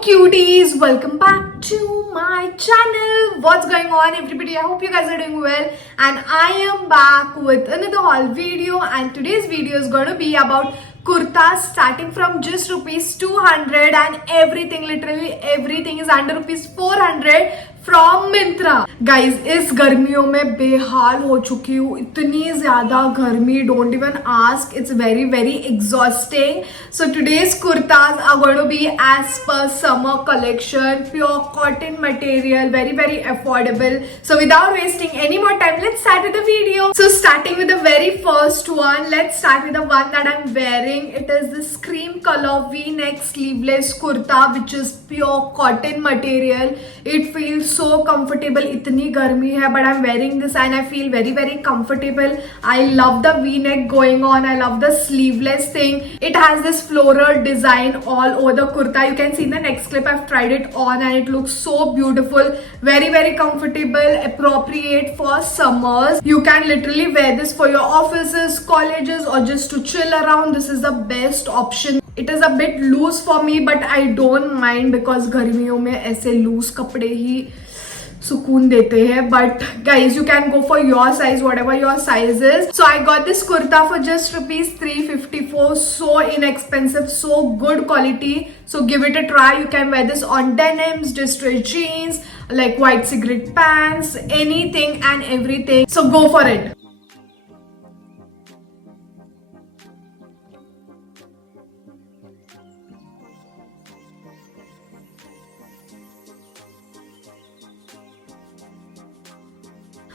cuties, welcome back to my channel. What's going on everybody? I hope you guys are doing well and I am back with another haul video, and today's video is going to be about kurtas starting from just rupees 200 and everything, literally everything is under rupees 400 from Myntra. Guys इस गर्मियों में बेहाल हो चुकी हूँ, इतनी ज्यादा गर्मी, don't even ask, it's very very exhausting. So today's kurtas are going to be as per summer collection, pure cotton material, very very affordable. So without wasting any more time, let's start with the video. So starting with the very first one, let's start with the one that I'm wearing. It is this cream color v-neck sleeveless kurta which is pure cotton material. It feels so comfortable. इतनी गर्मी है but I'm wearing this and I feel very very comfortable. I love the v-neck going on. I love the sleeveless thing. It has this floral design all over the kurta. You can see in the next clip I've tried it on and it looks so beautiful. Very very comfortable, appropriate for summers. You can literally wear this for your offices, colleges or just to chill around. This is the best option. It is a bit loose for me but I don't mind because गर्मियों में ऐसे loose कपड़े ही सुकून देते हैं. But guys, you can go for your size, whatever your size is. So I got this kurta for just rupees 354. So inexpensive, so good quality. So give it a try. You can wear this on denims, distressed jeans, like white cigarette pants, anything and everything. So go for it.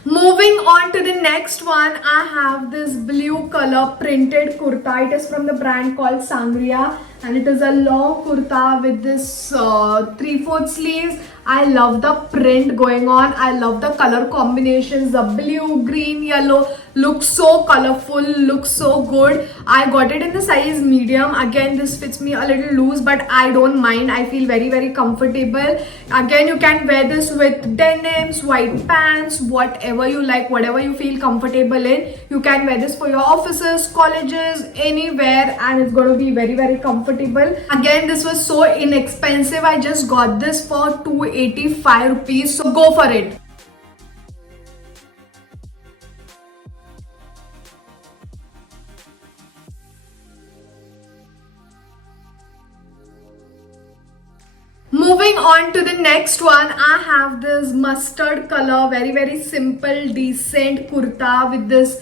Moving on to the next one, I have this blue color printed kurta. It is from the brand called Sangria and it is a long kurta with this 3/4 sleeves. I love the print going on. I love the color combinations. The blue, green, yellow looks so colorful, looks so good. I got it in the size medium. Again, this fits me a little loose but I don't mind. I feel very very comfortable. Again, you can wear this with denims, white pants, whatever you like, whatever you feel comfortable in. You can wear this for your offices, colleges, anywhere and it's going to be very very comfortable. Again, this was so inexpensive. I just got this for 285 rupees. So go for it. Moving on to the next one, I have this mustard color, very very simple, decent kurta with this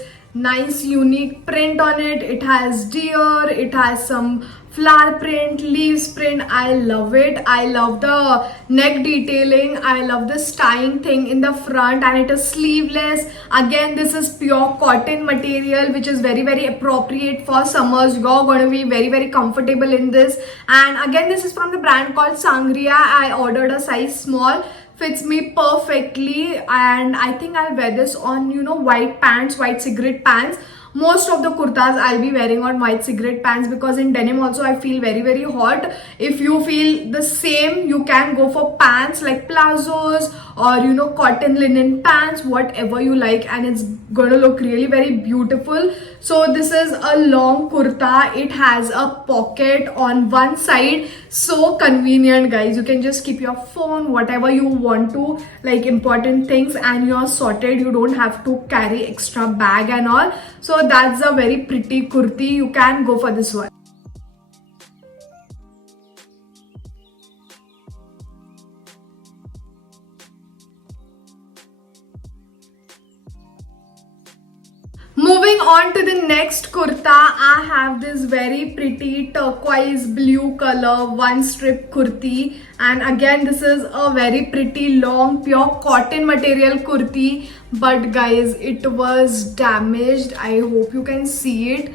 nice unique print on it. It has deer, it has some flower print, leaves print. I love it. I love the neck detailing. I love this tying thing in the front and it is sleeveless. Again, this is pure cotton material which is very very appropriate for summers. You're going to be very very comfortable in this. And again, this is from the brand called Sangria. I ordered a size small. Fits me perfectly and I think I'll wear this on, white pants, white cigarette pants. Most of the kurtas I'll be wearing on white cigarette pants because in denim also I feel very very hot. If you feel the same, you can go for pants like plazos or cotton linen pants, whatever you like, and it's gonna look really very beautiful. So this is a long kurta. It has a pocket on one side. So convenient, guys. You can just keep your phone, whatever you want to, like important things, and you're sorted. You don't have to carry extra bag and all. So that's a very pretty kurti. You can go for this one. Moving on to the next kurta, I have this very pretty turquoise blue color one strip kurti, and again this is a very pretty long pure cotton material kurti, but guys, it was damaged. I hope you can see it.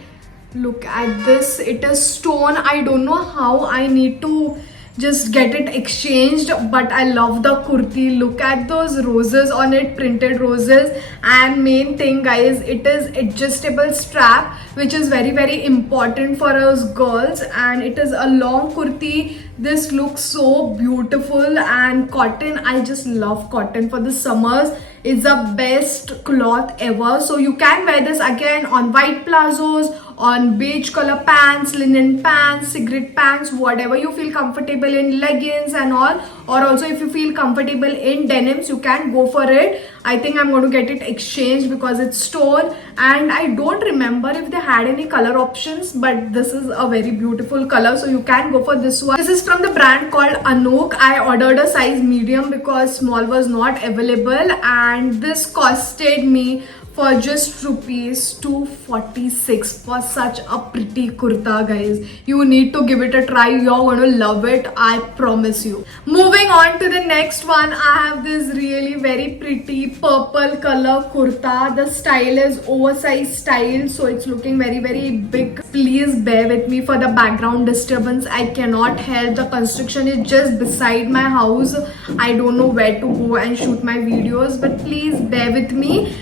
Look at this. It is stone. I don't know how I need to just get it exchanged, but I love the kurti. Look at those roses on it, printed roses. And main thing, guys, it is adjustable strap which is very very important for us girls, and it is a long kurti. This looks so beautiful, and cotton, I just love cotton for the summers. It's the best cloth ever. So you can wear this again on white plazos on beige color pants, linen pants, cigarette pants, whatever you feel comfortable in, leggings and all. Or also if you feel comfortable in denims, you can go for it. I think I'm going to get it exchanged because it's torn, and I don't remember if they had any color options, but this is a very beautiful color, so you can go for this one. This is from the brand called Anook. I ordered a size medium because small was not available, and this costed me for just rupees 246 for such a pretty kurta, guys. You need to give it a try. You're going to love it, I promise you. Moving on to the next one, I have this really very pretty purple color kurta. The style is oversized style, so it's looking very big. Please bear with me for the background disturbance. I cannot help. The construction is just beside my house. I don't know where to go and shoot my videos, but please bear with me.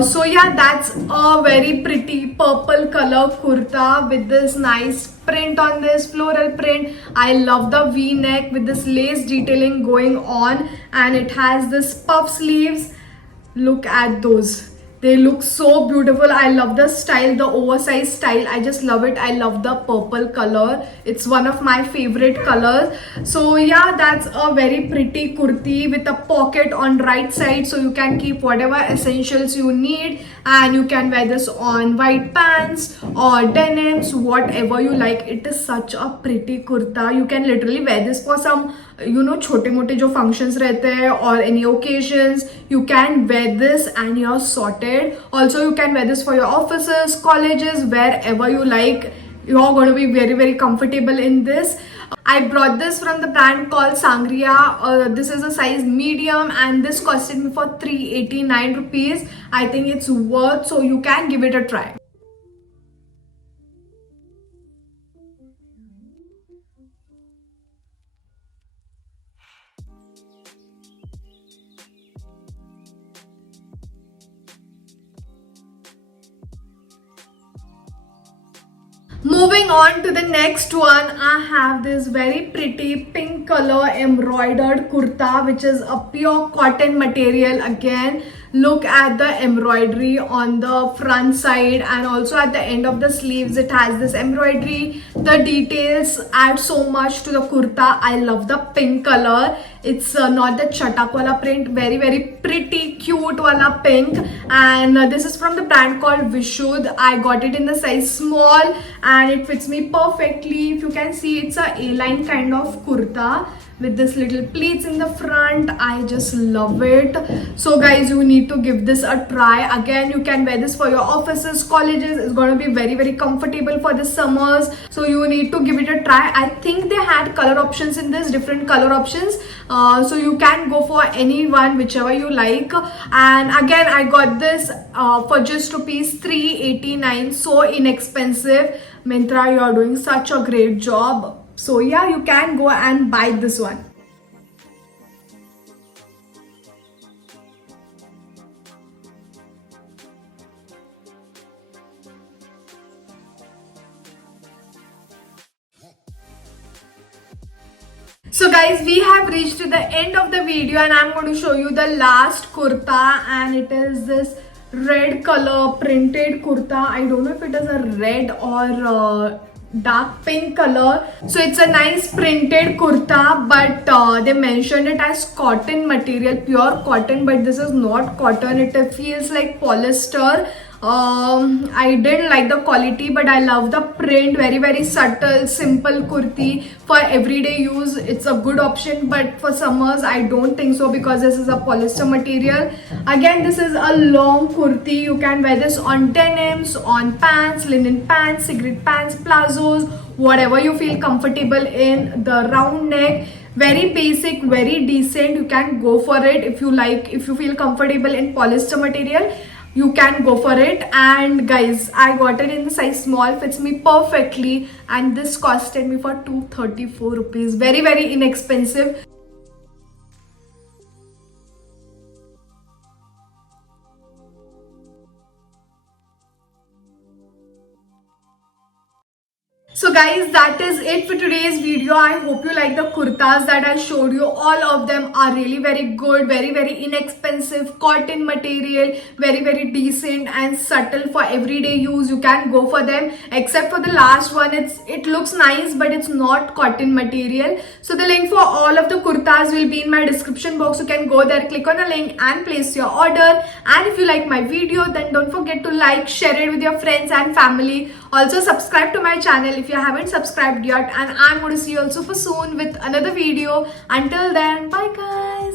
So yeah, that's a very pretty purple color kurta with this nice print on this, floral print. I love the v-neck with this lace detailing going on, and it has this puff sleeves. Look at those. They look so beautiful. I love the style, the oversized style. I just love it. I love the purple color. It's one of my favorite colors. So yeah, that's a very pretty kurti with a pocket on right side, so you can keep whatever essentials you need, and you can wear this on white pants or denims, whatever you like. It is such a pretty kurta. You can literally wear this for some, you know, छोटे मोटे जो functions रहते हैं or any occasions. You can wear this and you're sorted. Also, you can wear this for your offices, colleges, wherever you like. You're going to be very comfortable in this. I brought this from the brand called Sangria. This is a size medium, and this costed me for 389 rupees. I think it's worth, so you can give it a try. Moving on to the next one, I have this very pretty pink color embroidered kurta, which is a pure cotton material. Again, look at the embroidery on the front side, and also at the end of the sleeves it has this embroidery. The details add so much to the kurta. I love the pink color. It's not the chatak wala print, very pretty cute wala pink, and this is from the brand called Vishud. I got it in the size small, and it fits me perfectly. If you can see, it's a A-line kind of kurta with this little pleats in the front. I just love it. So guys, you need to give this a try. Again, you can wear this for your offices, colleges. It's going to be very comfortable for the summers, so you need to give it a try. I think they had color options in this, different color options, so you can go for any one, whichever you like. And again, I got this for just rupees 389, so inexpensive. Myntra, you are doing such a great job. So yeah, you can go and buy this one. So guys, we have reached to the end of the video, and I'm going to show you the last kurta, and it is this red color printed kurta. I don't know if it is a red or dark pink color. So it's a nice printed kurta, but they mentioned it as cotton material, pure cotton, but this is not cotton. It feels like polyester. I didn't like the quality, but I love the print. Very subtle, simple kurti for everyday use. It's a good option, but for summers I don't think so, because this is a polyester material. Again, this is a long kurti. You can wear this on denims, on pants, linen pants, cigarette pants, plazos, whatever you feel comfortable in. The round neck, very basic, very decent. You can go for it if you like. If you feel comfortable in polyester material, you can go for it. And guys, I got it in the size small, fits me perfectly, and this costed me for 234 rupees. Very inexpensive. So guys, that is it for today's video. I hope you like the kurtas that I showed you. All of them are really very good, very inexpensive, cotton material, very decent and subtle for everyday use. You can go for them, except for the last one. It looks nice, but it's not cotton material. So the link for all of the kurtas will be in my description box. You can go there, click on the link and place your order. And if you like my video, then don't forget to like, share it with your friends and family. Also subscribe to my channel if you haven't subscribed yet, and I'm going to see you all super soon with another video. Until then, bye guys.